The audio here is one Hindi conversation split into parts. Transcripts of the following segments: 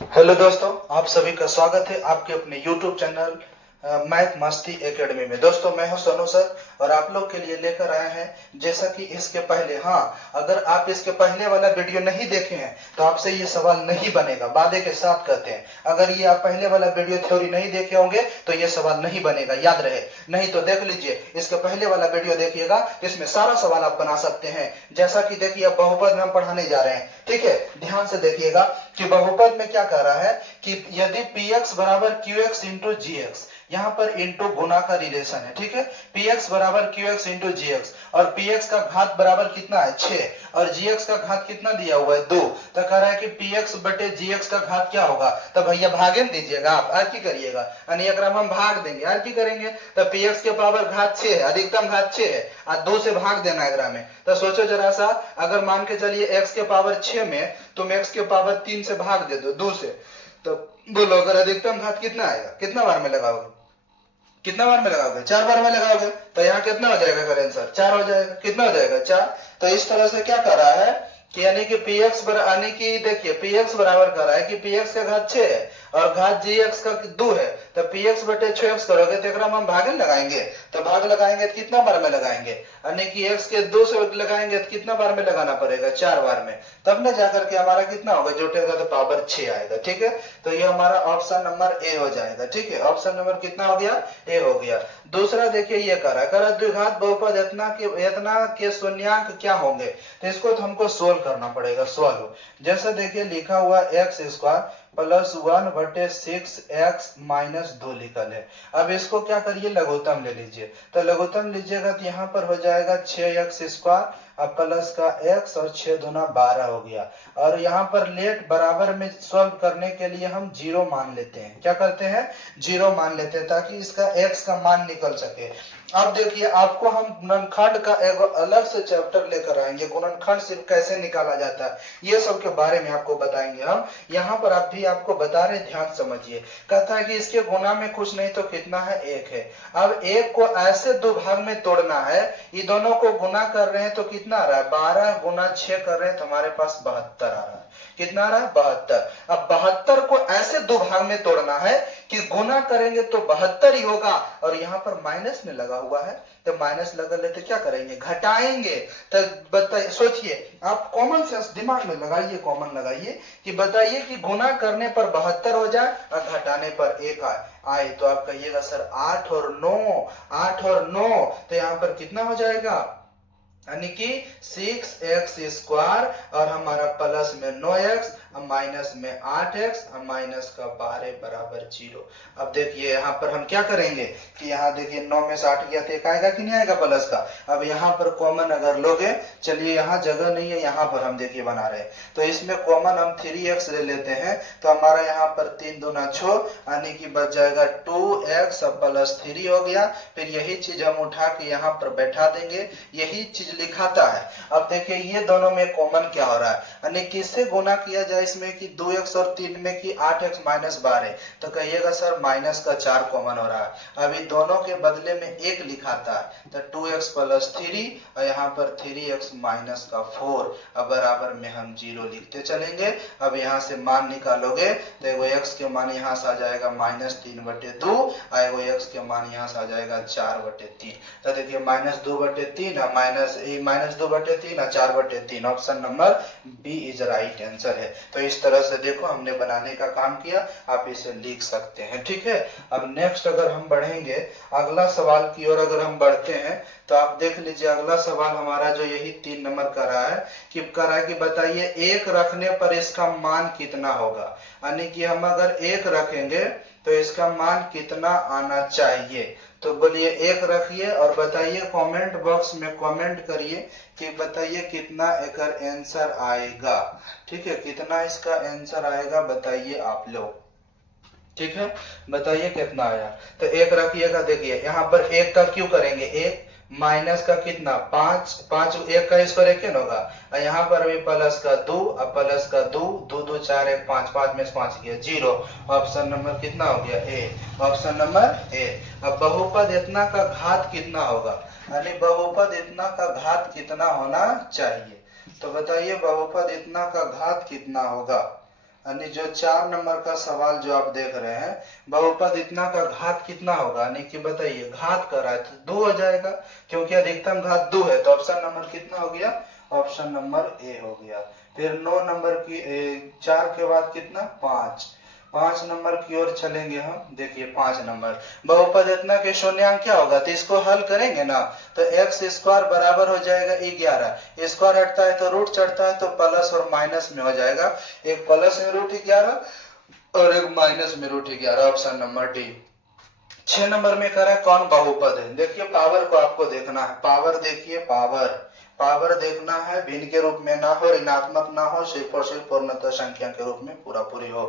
हेलो दोस्तों, आप सभी का स्वागत है आपके अपने YouTube चैनल मैथ मस्ती एकेडमी में। दोस्तों, मैं हूं सोनू सर और आप लोग के लिए लेकर आए हैं, जैसा कि इसके पहले, अगर आप इसके पहले वाला वीडियो नहीं देखे हैं तो आपसे ये सवाल नहीं बनेगा। वादे के साथ कहते हैं, अगर ये आप पहले वाला वीडियो थ्योरी नहीं देखे होंगे तो ये सवाल नहीं बनेगा, याद रहे। नहीं तो देख लीजिए, इसके पहले वाला वीडियो देखिएगा, इसमें सारा सवाल आप बना सकते हैं। जैसा कि देखिए, अब बहुपद में हम पढ़ाने जा रहे हैं, ठीक है। ध्यान से देखिएगा कि बहुपद में क्या कह रहा है कि यदि px बराबर qx इंटू gx, यहाँ पर इंटू गुना का रिलेशन है, ठीक है। px बराबर qx इंटू gx और px का घात बराबर कितना है 6 और gx का घात कितना दिया हुआ है 2। तो कह रहा है कि px बटे gx का घात क्या होगा। तो भैया भागन दीजिएगा, आप आर की करिएगा, हम भाग देंगे, आर की करेंगे। तो px के पावर घात 6 है, अधिकतम घात 6 है और 2 से भाग देना है ग्राम में। तो सोचो जरा सा, अगर मान के चलिए x के पावर 6 में तुम x के पावर 3 से भाग दे दो 2 से, तो बोलो अगर अधिकतम घात कितना आएगा, कितना बार में लगाओगे, कितना बार में लगाओगे, 4 बार में लगाओगे। तो यहाँ कितना हो जाएगा, कर आंसर 4 हो जाएगा। कितना हो जाएगा 4। तो इस तरह से क्या कर रहा है कि यानी कि px यानी कि देखिए px बराबर कर रहा है कि px का घात 6 है और घात gx का 2 है। तो px बटे 6x करोगे तो एक हम भाग लगाएंगे, तो भाग लगाएंगे तो कितना बार में लगाएंगे, यानी कि x के 2 से लगाएंगे तो कितना बार में लगाना पड़ेगा, 4 बार में। तब ना जाकर के हमारा कितना होगा, जुटेगा तो पावर 6 आएगा, ठीक है। तो ये हमारा ऑप्शन नंबर ए हो जाएगा, ठीक है। ऑप्शन नंबर कितना हो गया, ए हो गया। दूसरा देखिए ये कर रहा है द्विघात बहुपद इतना के शून्यांक क्या होंगे, तो इसको तो हमको सोल्व करना पड़ेगा। सोल्व जैसे देखिए लिखा हुआ एक्स स्क्वायर प्लस 1 बटे 6x माइनस 2 लिखल है। अब इसको क्या करिए, लघुत्तम ले लीजिए। तो लघुत्तम लीजिएगा तो यहाँ पर हो जाएगा 6x स्क्वायर अब प्लस का x और 6 दूना 12 हो गया। और यहाँ पर लेट बराबर में सॉल्व करने के लिए हम 0 मान लेते हैं। क्या करते हैं, 0 मान लेते हैं ताकि इसका x का मान निकल सके। अब देखिए, आपको हम गुणनखंड का एक अलग से चैप्टर लेकर आएंगे, गुणनखंड सिर्फ कैसे निकाला जाता है ये सब के बारे में आपको बताएंगे हम। यहाँ पर आप भी आपको बता रहे, ध्यान समझिए। कहता है कि इसके गुना में कुछ नहीं तो कितना है, 1 है। अब 1 को ऐसे दो भाग में तोड़ना है, ये दोनों को गुना कर रहे हैं तो कितना आ रहा है, 12 गुना 6 कर रहे हैं तो हमारे पास 72 आ रहा है। कितना आ रहा है, 72। अब 72 को ऐसे दो भाग में तोड़ना है कि गुना करेंगे तो 72 ही होगा, और यहाँ पर माइनस में लगा हुआ है तो माइनस लगा लेते क्या करेंगे, घटाएंगे। तो बताइए, सोचिए आप, कॉमन सेंस दिमाग में लगाइए, कॉमन लगाइए कि बताइए कि गुना करने पर 72 हो जाए और घटाने पर 1 आए तो आप कहिएगा सर 8 और 9, 8 और 9, तो यहाँ पर कितना हो जाएगा, यानी कि 6x स्क्वायर और हमारा प्लस में 9x माइनस में 8x माइनस का 12 बराबर 0। अब देखिए यहाँ पर हम क्या करेंगे कि यहाँ देखिए 9 में से 8 गया तो एक आएगा कि नहीं आएगा प्लस का। अब यहाँ पर कॉमन अगर लोगे, चलिए यहाँ जगह नहीं है, यहाँ पर हम देखिए बना रहे हैं तो इसमें कॉमन हम 3x ले लेते हैं। तो हमारा यहाँ पर 3 दूना 6 यानी कि बच जाएगा 2x प्लस 3 हो गया। फिर यही चीज हम उठा के यहाँ पर बैठा देंगे, यही चीज लिखाता है। अब देखिए ये दोनों में कॉमन क्या हो रहा है, यानी किससे गुना किया जाए इसमें कि 2x और 3 में कि 8x माइनस 12, तो कहिएगा सर माइनस का 4 कॉमन हो रहा है। अभी दोनों के बदले में 1 लिखाता है तो 2x प्लस 3 और यहाँ पर 3x माइनस का 4, अब बराबर में हम 0 लिखते चलेंगे। अब यहाँ से मान निकालोगे तो एगो x के मान यहाँ से आ जाएगा -3/2 और एगो x के मान यहाँ से आ जाएगा 4/3। तो देखिए -2/3 -2/3 और 4/3, option number B is right answer है। तो इस तरह से देखो हमने बनाने का काम किया, आप इसे लिख सकते हैं, ठीक है। अब नेक्स्ट अगर हम बढ़ेंगे अगला सवाल की ओर अगर हम बढ़ते हैं तो आप देख लीजिए अगला सवाल हमारा जो यही 3 नंबर का रहा है कि बताइए 1 रखने पर इसका मान कितना होगा, यानी कि हम अगर 1 रखेंगे तो इसका मान कितना आना चाहिए। तो बोलिए 1 रखिए और बताइए, कमेंट बॉक्स में कमेंट करिए कि बताइए कितना एकर आंसर आएगा, ठीक है। कितना इसका आंसर आएगा बताइए आप लोग, ठीक है। बताइए कितना आया। तो 1 रखिएगा। देखिए यहाँ पर 1 का क्यों करेंगे, 1 माइनस का कितना 5, 5 1 का स्क्वायर 1 होगा, और यहाँ पर भी प्लस का 2 और प्लस का 2, 2 2 4 1 5, 5 में से 5 गया 0। ऑप्शन नंबर कितना हो गया, ए, ऑप्शन नंबर ए। अब बहुपद इतना का घात कितना होगा, यानी बहुपद इतना का घात कितना होना चाहिए। तो बताइए बहुपद इतना का घात कितना होगा, यानी जो 4 नंबर का सवाल जो आप देख रहे हैं, बहुपद इतना का घात कितना होगा, यानी कि बताइए, घात कर रहा है तो 2 हो जाएगा, क्योंकि अधिकतम घात 2 है, तो ऑप्शन नंबर कितना हो गया, ऑप्शन नंबर ए हो गया। फिर 9 नंबर की 4 के बाद कितना, 5, 5 नंबर की ओर चलेंगे हम। देखिए 5 नंबर, बहुपद इतना के शून्यांक क्या होगा, तो इसको हल करेंगे ना, तो एक्स स्क्वायर बराबर हो जाएगा 11, स्क्वायर हटता है तो रूट चढ़ता है, तो प्लस और माइनस में हो जाएगा, एक प्लस में रूट 11 और एक माइनस में root 11, option number D. 6 number में कह रहा है कौन बहुपद है, देखिए पावर को आपको देखना है, पावर देखिए, पावर पावर देखना है, भिन्न के रूप में ना हो, ऋणात्मक ना हो, सिर्फ और सिर्फ पूर्णतः संख्या के रूप में पूरा पूरी हो।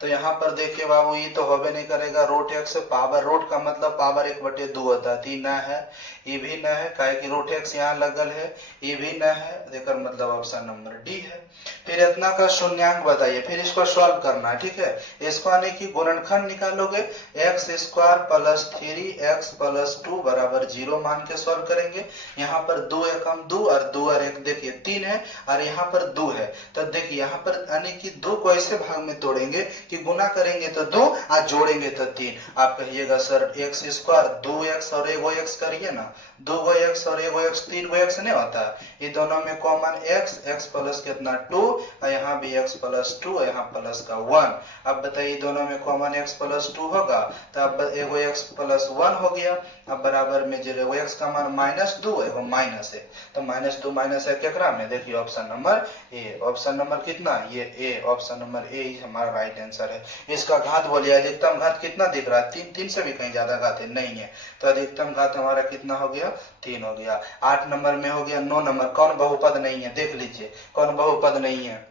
तो यहाँ पर देखिए बाबू, ये तो होबे नहीं करेगा, रूट एक्स पावर, रूट का मतलब पावर 1/2 होता है, तीन न है, ये भी न है, काहे कि रूट एक्स यहाँ लगल है, ये भी न है, देकर मतलब ऑप्शन नंबर डी है। फिर इतना का शून्यांक बताइए, फिर इसको सॉल्व करना है, ठीक है, इसको आने की गुणनखंड निकालोगे, x square plus 3x plus 2 बराबर 0 मान के सॉल्व करेंगे। यहाँ पर 2 एकम 2 और 2 और 1 देखिए 3 है, और यहाँ पर 2 है, तो देखिए यहाँ पर यानी कि 2 को ऐसे भाग में तोड़ेंगे कि गुना करेंगे तो 2 और जोड़ेंगे तो 3। आप कहिएगा सर एक्स स्क्वायर 2x और 1x करिए ना, 2x और 1x 3x नहीं होता, ये दोनों में कॉमन x, x प्लस कितना 2, और यहाँ भी x प्लस 2, यहाँ प्लस का 1। अब बताइए दोनों में कॉमन x प्लस 2 होगा, तो अब एगो x प्लस 1 हो गया, अब बराबर में जो एगो x का मान -2 एगो माइनस है, तो -2 माइनस है केकरा में, देखिए option number A, option number कितना, ये ए, ऑप्शन नंबर ए ही हमारा राइट आंसर है। इसका घात बोलिए, अधिकतम घात कितना दिख रहा है, 3, 3 से भी कहीं ज्यादा घात है नहीं है, तो अधिकतम घात हमारा कितना हो गया, 3 हो गया। 8 नंबर में हो गया। 9 नंबर कौन बहुपद नहीं है, देख लीजिए कौन बहुपद नहीं है,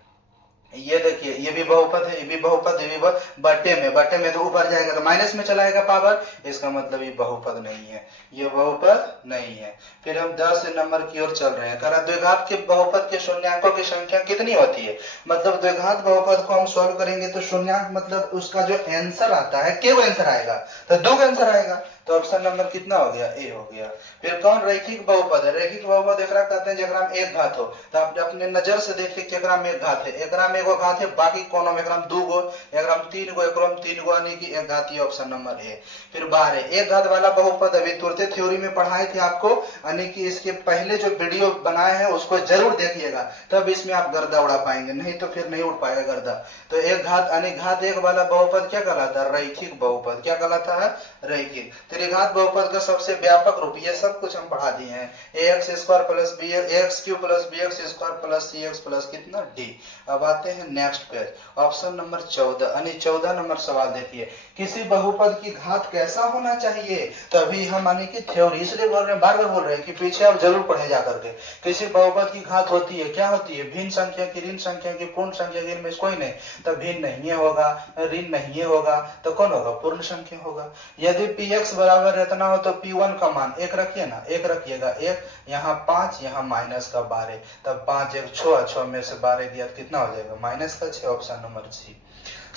ये देखिए ये भी बहुपद है, ये भी बहुपद, ये भी बटे में तो ऊपर जाएगा तो माइनस में चलाएगा पावर, इसका मतलब ये बहुपद नहीं है, ये बहुपद नहीं है। फिर हम 10 नंबर की ओर चल रहे हैं, करा द्विघात के बहुपद के शून्यांकों की संख्या कितनी होती है, मतलब द्विघात बहुपद को हम सॉल्व करेंगे तो शून्यांक मतलब उसका जो आंसर आता है, केवल आंसर आएगा, तो 2 का आंसर आएगा, तो ऑप्शन नंबर कितना हो गया, ए हो गया। फिर कौन रैखिक बहुपद है, रैखिक बहुपद एकरा कहते हैं जेकरा में एक घात हो, तो आप अपने नजर से देखिए केकरा में एक घात है, एकरा में एगो घात है, बाकी कोनो में एकरा में 2 गो, एकरा में 3 गो, एकरा में 3 गो, यानी कि एक घाती, ऑप्शन नंबर ए। फिर 12 एक घात वाला बहुपद अभी तुरंत थ्योरी में पढ़ाए थे आपको, यानी कि इसके पहले जो वीडियो बनाए हैं उसको जरूर देखिएगा, तब इसमें आप गर्दा उड़ा पाएंगे, नहीं तो फिर नहीं उड़ पाएगा गर्दा। तो एक घात यानी घात एक वाला बहुपद क्या कहलाता है, रैखिक बहुपद, क्या कहलाता है, रैखिक। त्रिघात बहुपद का सबसे व्यापक रूप, ये सब कुछ हम पढ़ा दिए हैं, ax square plus B X Q plus B X square plus C X plus कितना डी। अब आते हैं नेक्स्ट पेज, ऑप्शन नंबर 14, यानी 14 नंबर सवाल देखिए, किसी बहुपद की घात कैसा होना चाहिए, तो अभी हम यानी कि थ्योरी इसलिए बोल रहे हैं, बार बार बोल रहे हैं कि पीछे आप जरूर पढ़े जा करके। किसी बहुपद की घात होती है, क्या होती है, भिन्न संख्या की, ऋण संख्या की, पूर्ण संख्या की, इनमें कोई नहीं, तो भिन्न नहीं होगा, ऋण नहीं होगा, तो कौन होगा, पूर्ण संख्या होगा। यदि px बराबर इतना हो तो p1 का मान 1 रखिए ना, 1 रखिएगा, 1 यहाँ 5 यहाँ माइनस का 12, तब 5 1 6, 6 में से 12 दिया तो कितना हो जाएगा, माइनस का 6, ऑप्शन नंबर सी।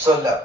16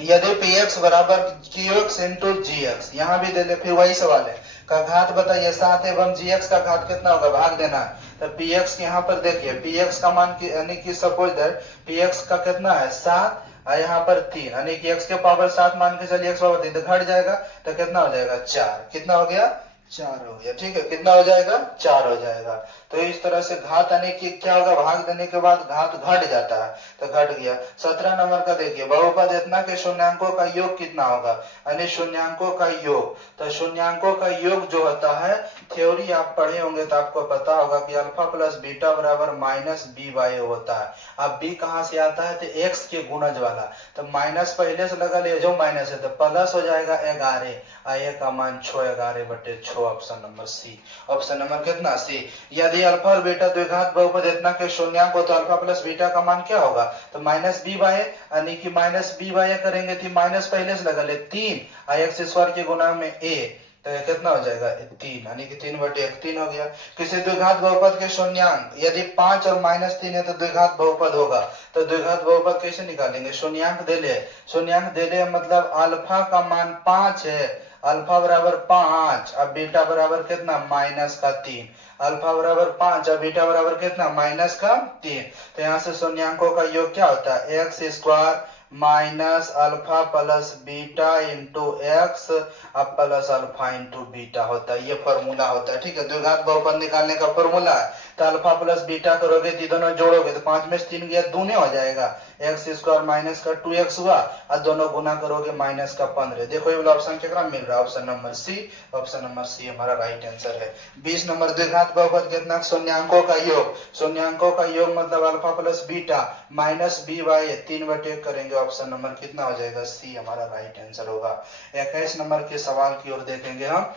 यदि px बराबर qx इंटू gx, यहाँ भी दे दे, फिर वही सवाल है, का घात बताइए 7 एवं gx का घात कितना होगा, भाग देना है, तो px के यहाँ पर देखिए px का मान यानी कि सपोज दैट px का कितना है 7, यहाँ पर 3, यानी कि x के पावर 7 मान के चलिए, x पावर 3 तो घट जाएगा, तो कितना हो जाएगा 4, कितना हो गया 4 हो गया, ठीक है, कितना हो जाएगा 4 हो जाएगा। तो इस तरह से घात आने की क्या होगा, भाग देने के बाद घात घट जाता है, तो घट गया। 17 नंबर का देखिए, बहुपद इतना के शून्यांकों का योग कितना होगा, यानी शून्यांकों का योग, तो शून्यांकों का योग जो होता है, थ्योरी आप पढ़े होंगे तो आपको पता होगा कि अल्फा प्लस बीटा बराबर माइनस बी बाय होता है। अब बी कहाँ से आता है, तो एक्स के गुणज वाला, तो माइनस पहले से लगा लिया, जो माइनस है तो प्लस हो जाएगा 11, आए का मान 6 11/6, option number C, option number कितना सी। यदि अल्फा और बीटा द्विघात बहुपद इतना के शून्यांक हो तो अल्फा प्लस बीटा का मान क्या होगा, तो माइनस बी बाय, यानी कि माइनस बी बाय करेंगे तो माइनस पहले से लगा ले 3, एक्स स्क्वायर के गुना में a, तो कितना हो जाएगा 3, यानी कि 3/1 3 हो गया। किसी द्विघात बहुपद के शून्यांक यदि 5 और -3 है तो द्विघात बहुपद होगा, तो द्विघात बहुपद कैसे निकालेंगे, शून्यांक दे ले, शून्यांक दे ले मतलब अल्फा का मान 5 है अल्फा बराबर 5, अब बीटा बराबर कितना माइनस का 3, अल्फा बराबर 5 और बीटा बराबर कितना माइनस का 3। तो यहाँ से शून्यांकों का योग क्या होता है, x square minus alpha plus beta into x अब प्लस अल्फा इंटू बीटा होता है, ये फॉर्मूला होता है। ठीक है, द्विघात बहुपद निकालने का फॉर्मूला है। तो अल्फा प्लस बीटा करोगे तो दोनों जोड़ोगे तो 5 में से 3 गया, दूने हो जाएगा, एक्स स्क्वायर माइनस का 2x हुआ और दोनों गुना करोगे माइनस का 15। देखो ये वाला ऑप्शन क्या मिल रहा है, option number C. Option number C हमारा राइट आंसर है। 20 नंबर द्विघात बहुपद कितना, शून्यांकों का योग, शून्यांकों का योग मतलब alpha plus beta minus B by 3/1 करेंगे, ऑप्शन नंबर कितना हो जाएगा, सी हमारा राइट आंसर होगा। 21 नंबर के सवाल की ओर देखेंगे हम।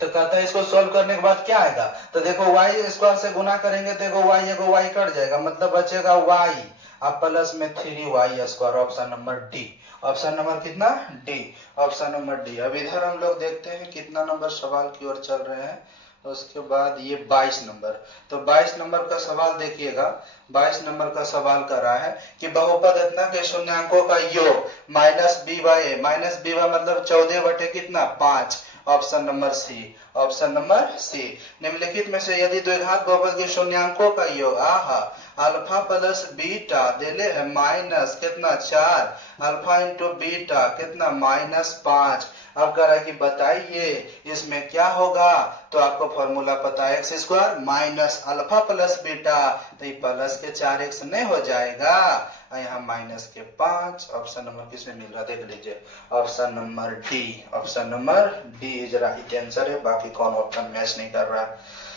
तो कहता है इसको सोल्व करने के बाद क्या आएगा, तो देखो वाई स्क्वायर से गुना करेंगे तो देखो वाई कट जाएगा, मतलब बचेगा वाई अब प्लस में 3y square, option number D. Option number कितना, डी, ऑप्शन नंबर डी। अब इधर हम लोग देखते हैं कितना नंबर सवाल की ओर चल रहे हैं। उसके बाद ये 22 नंबर, तो 22 नंबर का सवाल देखिएगा। 22 नंबर का सवाल कर रहा है कि बहुपद इतना के शून्यांकों का योग माइनस बी बाई मतलब 14 बटे कितना 5, option number C. Option number C. निम्नलिखित में से यदि द्विघात बहुपद के शून्यांकों का योग अल्फा प्लस बीटा देले है माइनस कितना 4, अल्फा इंटू बीटा कितना माइनस 5। अब कह रहा है कि बताइए इसमें क्या होगा, तो आपको फॉर्मूला पता है, x square minus alpha plus beta, तो ये प्लस के 4x नहीं हो जाएगा, यहाँ माइनस के 5। ऑप्शन नंबर किसमें मिल रहा है देख लीजिए, option number D. Option number D is right answer है, बाकी कौन ऑप्शन मैच नहीं कर रहा है।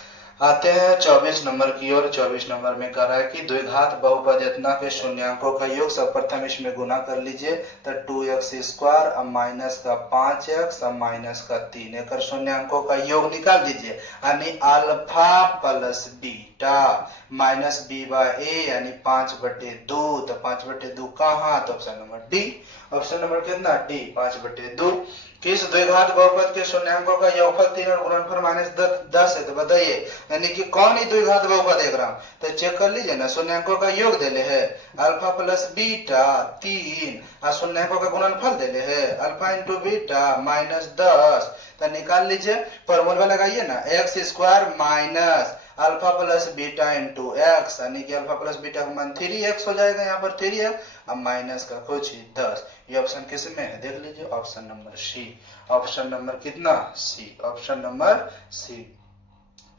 आते हैं 24 नंबर की ओर। 24 नंबर में कह रहा है कि द्विघात बहुपद इतना के शून्यांकों का योग, सर्वप्रथम इसमें गुना कर लीजिए तो 2x स्क्वायर अब माइनस का 5x अब माइनस का 3, एक शून्यांकों का योग निकाल दीजिए, यानी alpha plus beta minus B by A यानी 5/2, तो 5/2 कहाँ, तो option number D. Option number कितना, डी, 5/2। किस द्विघात बहुपद के शून्यांकों का योगफल 3 और गुणनफल माइनस 10 है, तो बताइए यानी कि कौन ही द्विघात बहुपद देख रहा हूं, तो चेक कर लीजिए ना, शून्यांकों का योग देले है अल्फा प्लस बीटा 3 और शून्यांकों का गुणनफल देले है अल्फा इंटू बीटा माइनस 10, तो निकाल लीजिए, फॉर्मूला लगाइए ना, x square minus alpha plus beta into x, यानी कि अल्फा प्लस बीटा का मान 3x हो जाएगा, यहाँ पर 3 है अब माइनस का कुछ 10। ये ऑप्शन किस में है देख लीजिए, option number C. Option number कितना, सी। ऑप्शन नंबर सी।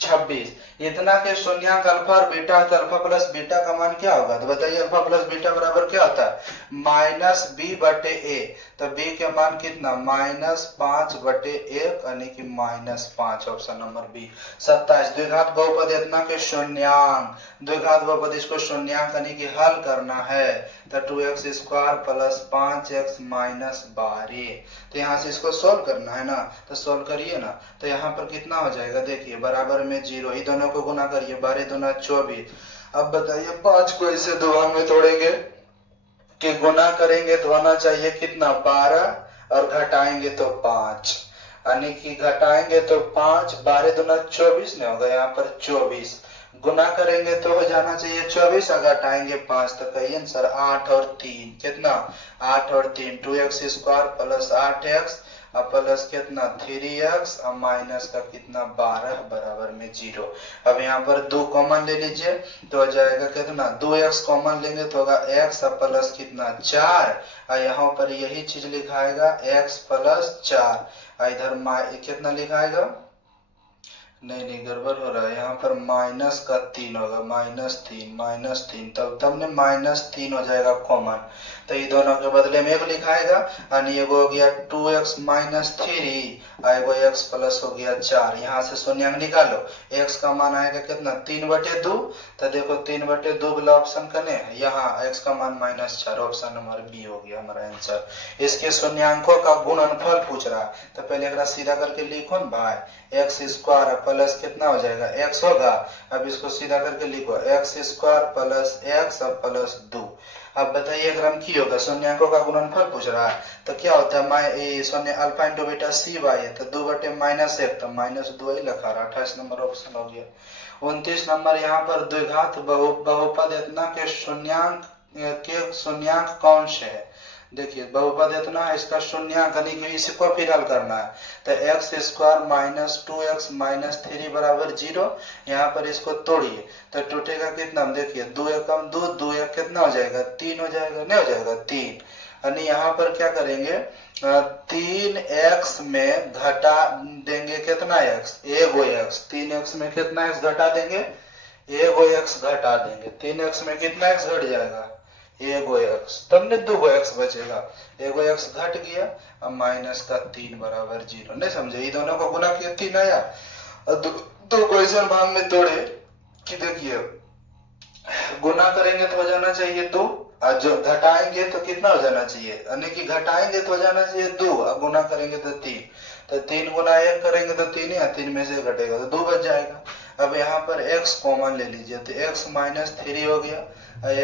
26 इतना के शून्यांक अल्फा और बीटा है, तो अल्फा प्लस बीटा का मान क्या होगा, तो बताइए अल्फा प्लस बीटा बराबर क्या होता है, माइनस बी बटे ए, तो बी के मान कितना माइनस 5/1 यानी कि माइनस 5, ऑप्शन नंबर बी। 27 द्विघात बहुपद इतना के शून्यांक, द्विघात बहुपद इसको शून्यांक यानी कि हल करना है, तो 2x square plus 5x minus 12, तो यहाँ से इसको सोल्व करना है ना, तो सोल्व करिए ना, तो यहाँ पर कितना हो जाएगा देखिए, बराबर में 0, ही दोनों को गुना करिए, 12 दूना 24। अब बताइए 5 को इसे दो भाग में तोड़ेंगे कि गुना करेंगे तो होना चाहिए कितना 12 और घटाएंगे तो 5, यानी कि घटाएंगे तो 5, 12 दूना 24 नहीं होगा, यहाँ पर 24, गुना करेंगे तो हो जाना चाहिए 24 और घटाएंगे 5, तो कहिए सर 8 और 3 कितना, 8 और 3 2x स्क्वायर प्लस 8x अब प्लस कितना 3x अब माइनस का कितना 12 बराबर में 0। अब यहाँ पर 2 कॉमन ले लीजिए तो हो जाएगा कितना, 2x कॉमन लेंगे तो होगा x अब प्लस कितना 4, और यहाँ पर यही चीज लिखाएगा x प्लस 4, इधर कितना लिखाएगा, नहीं गड़बड़ हो रहा है, यहाँ पर माइनस का 3 होगा, -3 तब ने -3 हो जाएगा कॉमन, तो ये दोनों के बदले में एक लिखाएगा, यानी एगो हो गया 2x माइनस 3 और एगो x प्लस हो गया 4। यहाँ से शून्यांक निकालो, x का मान आएगा कितना 3/2, तो देखो 3/2 वाला ऑप्शन कने यहाँ x का मान -4, ऑप्शन नंबर बी हो गया हमारा आंसर। इसके शून्यांकों का गुणनफल पूछ रहा है, तो पहले एक सीधा करके लिखो ना भाई, एक्स स्क्वायर प्लस कितना हो जाएगा x होगा, अब इसको सीधा करके लिखो एक्स स्क्वायर प्लस x अब प्लस 2। अब बताइए अगर हम की होगा, शून्यांकों का गुणनफल पूछ रहा है, तो क्या होता है शून्य alpha into beta C by है, तो 2/-1 तो -2 ही लिखा रहा, 28 नंबर ऑप्शन हो गया। 29 नंबर यहाँ पर द्विघात बहुपद इतना के शून्यांक कौन से है, देखिए बहुपद इतना है, इसका शून्यांक यानी कि इसी को फिर हल करना है। तो x square minus 2x minus 3 बराबर 0। यहाँ पर इसको तोड़िए तो टूटेगा कितना, देखिए 2 एकम 2, 2 एक कितना हो जाएगा 3 हो जाएगा, नहीं हो जाएगा 3। यानी यहाँ पर क्या करेंगे 3x में घटा देंगे कितना x, एगो x, 3x में कितना x घटा देंगे, एगो x घटा देंगे। 3x में कितना x घट जाएगा, एगो x, तब ने 2 x बचेगा, एगो x घट गया। अब माइनस का 3 बराबर 0। नहीं समझे, ये दोनों को गुना किया 3 आया और दो को ऐसे भाग में तोड़े कि देखिए गुना करेंगे तो हो जाना चाहिए 2 और जो घटाएंगे तो कितना हो जाना चाहिए, यानी कि घटाएंगे तो हो जाना चाहिए 2 और गुना करेंगे तो 3। तो 3 गुना 1 करेंगे तो 3 है, 3 में से घटेगा तो 2 बच जाएगा। अब यहाँ पर x कॉमन ले लीजिए तो x माइनस 3 हो गया,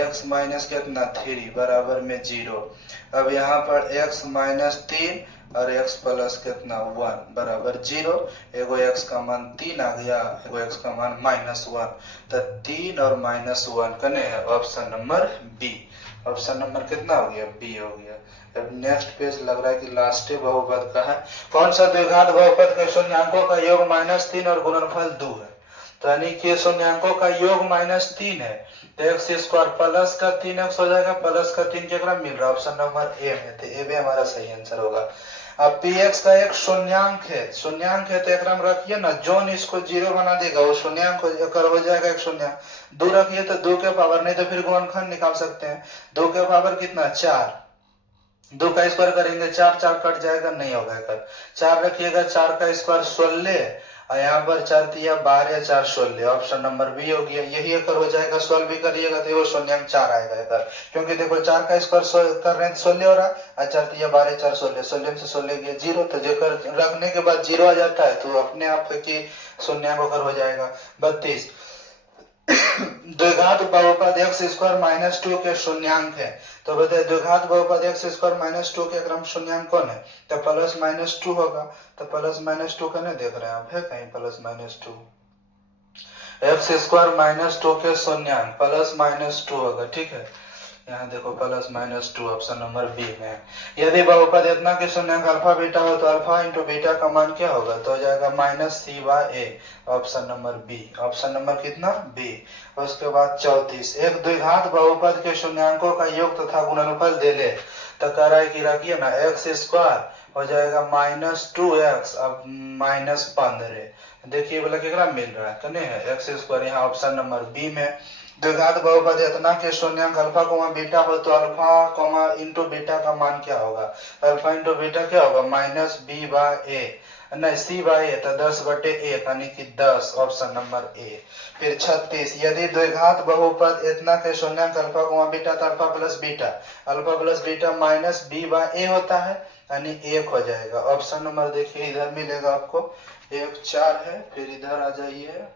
x माइनस कितना 3 बराबर में 0। अब यहाँ पर x माइनस 3 और x प्लस कितना 1 बराबर 0। एगो x का मान 3 आ गया, एगो x का मान माइनस 1। तो 3 और माइनस 1 कने है option number B. Option number कितना हो गया, बी हो गया। अब नेक्स्ट पेज लग रहा है कि लास्ट बहुपद का है। कौन सा द्विघात बहुपद के शून्यांकों का योग माइनस 3 और गुणनफल 2 है। तो यानी कि शून्यांकों का योग माइनस 3 है तो एक्स स्क्वायर प्लस का 3x हो जाएगा, प्लस का 3 केकरा मिल रहा है ऑप्शन नंबर ए में, तो ए भी हमारा सही आंसर होगा। अब px का एक शून्यांक है, शून्यांक है तो एक रखिए ना, जोन इसको 0 बना देगा वो शून्यांक हो जाएगा एक शून्यांक। 2 रखिए तो 2 के पावर, नहीं तो फिर गुणनखंड निकाल सकते हैं। 2 के पावर कितना 4, 2 का स्क्वायर करेंगे 4, 4 कट जाएगा, नहीं होगा। 4 रखिएगा, 4 का स्क्वायर 16 और यहाँ पर 4 तिया 12, 4 16, ऑप्शन नंबर बी हो गया। यही अगर हो जाएगा, सॉल्व भी करिएगा तो वो शून्यांक 4 आएगा अगर, क्योंकि देखो 4 का स्क्वायर कर रहे हैं 16 हो रहा है और 4 तिया 12, 4 16, 16 से 16 गया 0, तो जेकर रखने के बाद 0 आ जाता है तो अपने आप की शून्यांक अगर हो जाएगा। 32 द्विघात बहुपद एक्स स्क्वायर माइनस 2 के शून्यांक है। तो बताइए द्विघात बहुपद एक्स स्क्वायर माइनस 2 के क्रम शून्यांक कौन है, तो प्लस माइनस 2 होगा। तो प्लस माइनस 2 का नहीं देख रहे हैं आप, है कहीं plus minus 2, x square minus 2 के शून्यांक प्लस माइनस 2 होगा, ठीक है। यहाँ देखो plus minus 2 option number B में। यदि बहुपद इतना के शून्यांक अल्फा बीटा हो तो अल्फा इंटू बीटा का मान क्या होगा, तो हो जाएगा minus C by A, option number B. Option number कितना बी। उसके बाद 34 एक द्विघात बहुपद के शून्यांकों का योग तथा गुणनफल दे ले तो कह रहा है कि रखिए ना एक्स स्क्वायर हो जाएगा माइनस 2x अब माइनस 15। देखिए बोला केकरा मिल रहा है, कने है एक्स स्क्वायर, यहाँ ऑप्शन नंबर बी में। द्विघात बहुपद इतना के शून्यांक अल्फा कोमा बीटा हो तो अल्फा कोमा इंटू बीटा का मान क्या होगा, अल्फा इंटू बीटा क्या होगा माइनस बी बाय ए, नहीं सी बाय ए, तो 10/1 यानी कि 10, ऑप्शन नंबर ए। फिर 36 यदि द्विघात बहुपद इतना के शून्यांक अल्फा कोमा बीटा तो alpha plus beta minus B by A होता है यानी 1 हो जाएगा। ऑप्शन नंबर देखिए इधर मिलेगा आपको 1 4 है, फिर इधर आ जाइए,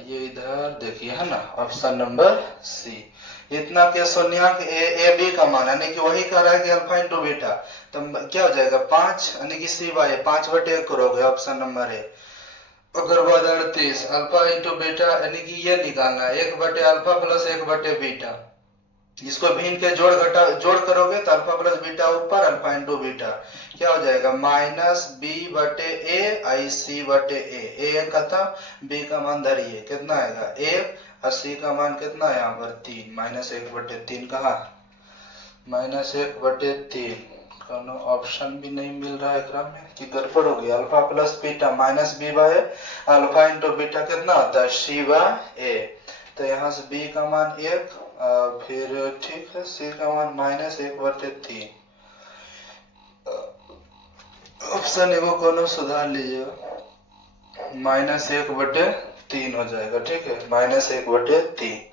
ये इधर देखिए है ना ऑप्शन नंबर सी। इतना के शून्यांक ए बी का मान यानी कि वही कह रहा है कि अल्फा इंटू बीटा, तो क्या हो जाएगा 5 यानी कि सी बाय 5/1 करोगे, ऑप्शन नंबर ए। अगर बाद 38 अल्फा इंटू बीटा यानी कि ये निकालना है 1/अल्फा प्लस 1/बीटा, इसको भिन्न के जोड़ करोगे तो अल्फा प्लस बीटा ऊपर अल्फा इंटू बीटा क्या हो जाएगा माइनस b/a आई c/a, ए कथा b का मान धरिए कितना आएगा 1 और c का मान कितना है यहाँ पर 3, माइनस 1/3 कहा माइनस 1/3। कोनो ऑप्शन भी नहीं मिल रहा है में कि गड़बड़ हो गई। Alpha plus beta minus b by alpha into beta कितना होता है c/a, तो यहाँ से b का मान 1 फिर ठीक है c का मान माइनस 1/3। ऑप्शन एगो कोनो सुधार लीजिएगा, माइनस 1/3 हो जाएगा, ठीक है माइनस 1/3।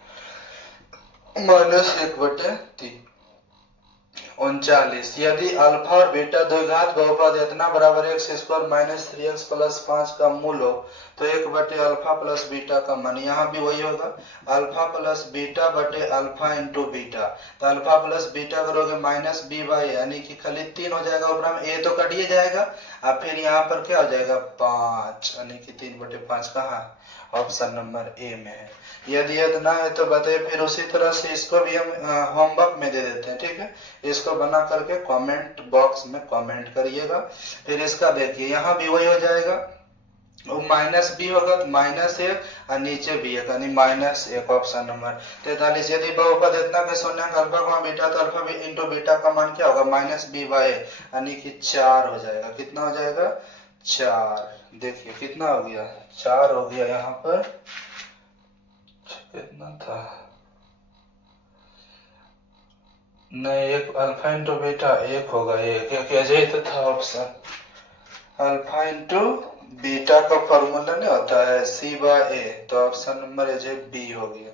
39। यदि अल्फा और बीटा द्विघात बहुपद इतना बराबर x square minus 3x plus 5 का मूल हो तो 1/अल्फा प्लस बीटा का मान, यहाँ भी वही होगा अल्फा प्लस बीटा बटे अल्फा इंटू बीटा। तो अल्फा प्लस बीटा करोगे माइनस बी बाई, यानी कि खाली 3 हो जाएगा, ऊपर में ए तो कट ही जाएगा। अब फिर यहाँ पर क्या हो जाएगा 5, यानी कि 3/5 कहाँ, ऑप्शन नंबर ए में है। यदि इतना है तो बताइए। फिर उसी तरह से इसको भी हम होमवर्क में दे देते हैं, ठीक है। इसको बना करके कमेंट बॉक्स में कमेंट करिएगा। फिर इसका देखिए यहाँ भी वही हो जाएगा, माइनस बी होगा तो माइनस 1 और नीचे भी एक, यानी -1, ऑप्शन नंबर 43। यदि बहुपद इतना के शून्यंक अल्फा को बीटा तो अल्फा इंटू बीटा का मान क्या होगा -b/a, यानी कि 4 हो जाएगा। कितना हो जाएगा 4। देखिए कितना हो गया 4 हो गया। यहाँ पर कितना था, नहीं एक अल्फा इंटू बीटा 1 होगा, एक अजय तो था ऑप्शन। अल्फा इंटू बीटा का फॉर्मूला नहीं होता है c/a, तो ऑप्शन नंबर अजय बी हो गया।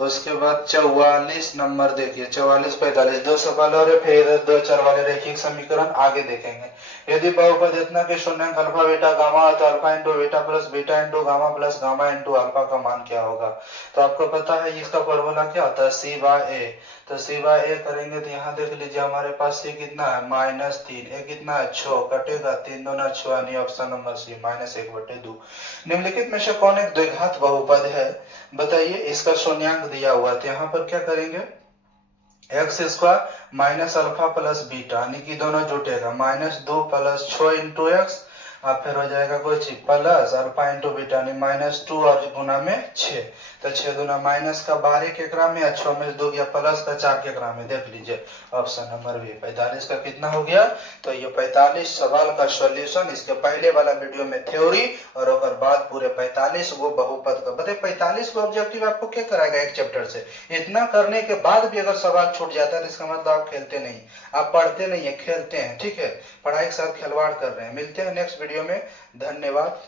उसके बाद 44 नंबर देखिए, 44 45 दो सवाल और फिर 2 चर वाले रैखिक समीकरण आगे देखेंगे। यदि बहुपद इतना के शून्यंक अल्फा बीटा गामा है तो alpha into beta plus beta into gamma plus gamma into alpha का मान क्या होगा। तो आपको पता है इसका फॉर्मूला क्या होता है c/a। तो c/a करेंगे तो यहाँ देख लीजिए हमारे पास c कितना है -3, a कितना है 6, कटेगा 3 दूना 6, यानी ऑप्शन नंबर सी -1/2। निम्नलिखित में से कौन एक द्विघात बहुपद है बताइए। इसका शून्यंक दिया हुआ है तो यहाँ पर क्या करेंगे x square minus alpha plus beta, यानी कि दोनों जुटेगा -2 प्लस 6 इंटू एक्स, और फिर हो जाएगा कोई चीज प्लस अल्फा इंटू बीटा, यानी -2 और गुना में 6, तो 6 दूना माइनस का 12 केकरा में, 6 में 2 गया प्लस का 4 केकरा में। देख लीजिए ऑप्शन नंबर बी 45 का कितना हो गया। तो ये 45 सवाल का सॉल्यूशन, इसके पहले वाला वीडियो में थ्योरी और ओकर बाद पूरे 45 गो बहुपद का बताइए। 45 गो ऑब्जेक्टिव आपको क्या कराएगा एक चैप्टर से। इतना करने के बाद भी अगर सवाल छूट जाता है तो इसका मतलब आप खेलते नहीं, आप पढ़ते नहीं है, खेलते हैं, ठीक है। पढ़ाई के साथ खिलवाड़ कर रहे हैं। मिलते हैं नेक्स्ट वीडियो में, धन्यवाद।